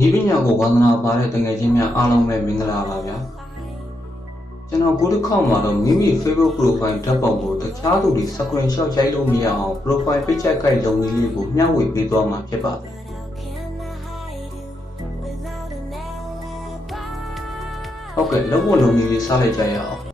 နီးပညာကိုဝါသနာပါတဲ့တငယ်ချင်းများအားလုံးပဲမင်္ဂလာပါဗျာကျွန်တော်ကိုတစ်ခေါက်မှာတော့မိမိ Facebook profile ဓာတ်ပုံကိုတခြားသူတွေ screenshot ရိုက်လို့မရအောင် profile picture guide လုပ်နည်းလေးကိုမျှဝေပေးသွားမှာဖြစ်ပါတယ်ဟုတ်ကဲ့လုပ်ဖို့လုပ်နည်းလေးစလိုက်ကြရအောင်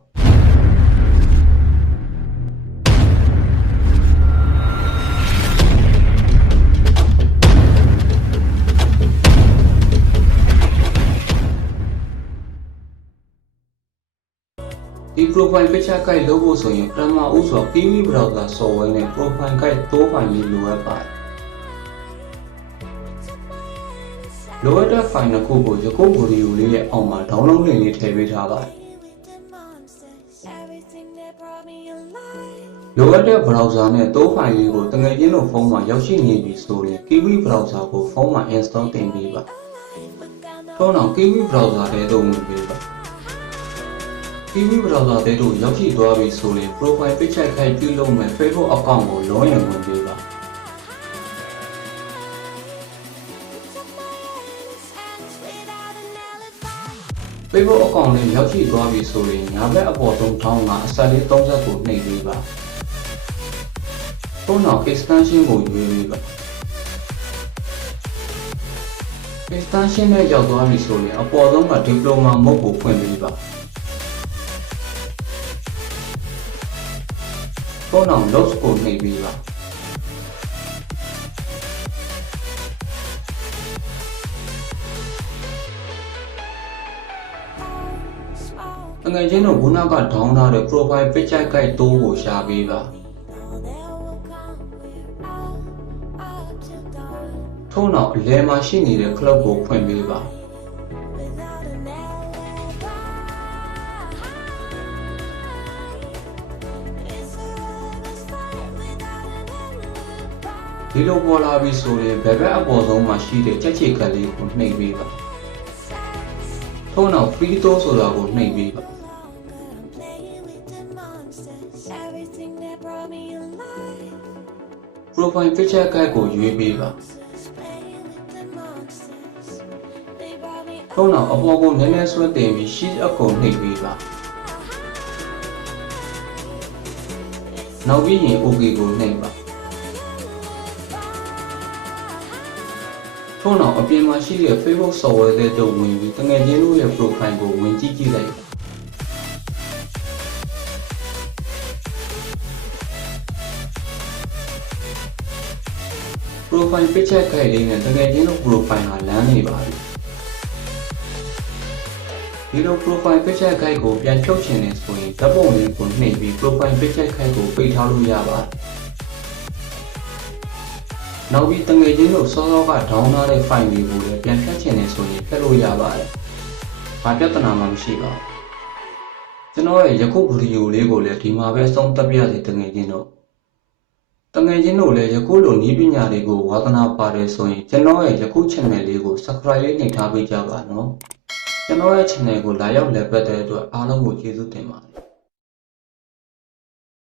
ဒီ profile picture guide လုပ်ဖို့ဆိုရင်ပထမဦးစွာ Kiwi Browser software နဲ့ profile guide 3 ဖိုင်လေးလိုအပ်ပါတယ်လိုအပ်တဲ့ file တစ်ခုကိုယခုဗီဒီယိုလေးရဲ့အောက်မှာ download link လေးထည့်ပေးထားပါတယ်လိုအပ်တဲ့ browser နဲ့3 ဖိုင်လေးကိုတကယ်ချင်းလို့ဖုန်းမှာရောက်ရှိနေပြီဆိုရင် Kiwi Browser ကိုဖုန်းမှာ install တင်ပေးပါထို့နောက် Kiwi Browser ထဲသို့ဝင်ပေးပါ Kiwi Browser ထဲသို့ရောက်ရှိသွားပြီဆိုရင် profile picture guide ပြုလုပ်မယ် Facebook account ကိုလုံးဝဝင်ပေးပါFacebook account နဲ့ရောက်ရှိသွားပြီဆိုရင်ညာဘက်အပေါ်ဆုံးထောင်းကအစလေး30ကိုနှိပ်ပေးပါထို့နောက် extension ကိုရွေးပေးပါ extension နဲ့ရောက်သွားပြီဆိုရင်အပေါ်ဆုံးက diploma mode ကိုဖွင့်ပေးပါထို့နောက် logs ကိုနှိပ်ပေးပါတကယ်ချင်းတော့ခုနက down ထားတဲ့ profile picture guide 3ကိုရှာပေးပါထို့နောက်အလယ်မှာရှိနေတဲ့ club ကိုဖွင့်ပေးပါဒီလိုပေါ်လာပြီဆိုရင်ဘယ်ဘက်အပေါ်ဆုံးမှာရှိတဲ့ကြက်ချေကလေးကိုနှိပ်ပေးပါထို့နောက် free tool ဆိုတာကိုနှိပ်ပေးပါprofile picture guide ကိုရွေးပေးပါထို့နောက်အပေါ်ကိုနည်းနည်းဆွဲတင်ပြီး sheet up ကိုနှိပ်ပေးပါနောက်ပြီးရင် OK ကိုနှိပ်ပါထို့နောက်အပြင်မှာရှိတဲ့ Facebook software တွေတို့ဝင်ပြီးတကယ်ချင်းတို့ရဲ့ profile ကိုဝင်ကြည့်ကြည့်လိုက် profile picture guide လေးနဲ့တကယ်ချင်းတို့ profile ဟာလမ်းနေပါပြီဒီလို profile picture guide ကိုပြန်ဖြုတ်ချင်တယ်ဆိုရင်ဓာတ်ပုံလေးကိုနှိပ်ပြီး profile picture guide ကိုပိတ်ထားလို့ရပါတယ်နောက်ပြီးတကယ်ချင်းတို့စောစောက down ထားတဲ့ file တွေကိုလည်းပြန်ဖြတ်ချင်တယ်ဆိုရင်ဖြတ်လို့ရပါတယ်ဘာပြဿနာမှမရှိပါဘူးကျွန်တော်ရဲ့ယခုဗီဒီယိုလေးကိုလည်းဒီမှာပဲဆုံးသက်ပြစီတကယ်ချင်းတို့လည်းယခုလိုနည်းပညာတွေကိုဝါသနာပါတယ်ဆိုရင်ကျွန်တော်ရဲ့ယခု channel လေးကို subscribe လေးနှိပ်ထားပေးကြပါနော်ကျွန်တော်ရဲ့ channel ကိုလာရောက်လည်ပတ်တဲ့အတွက်အားလုံးကိုကျေးဇူးတင်ပါတယ်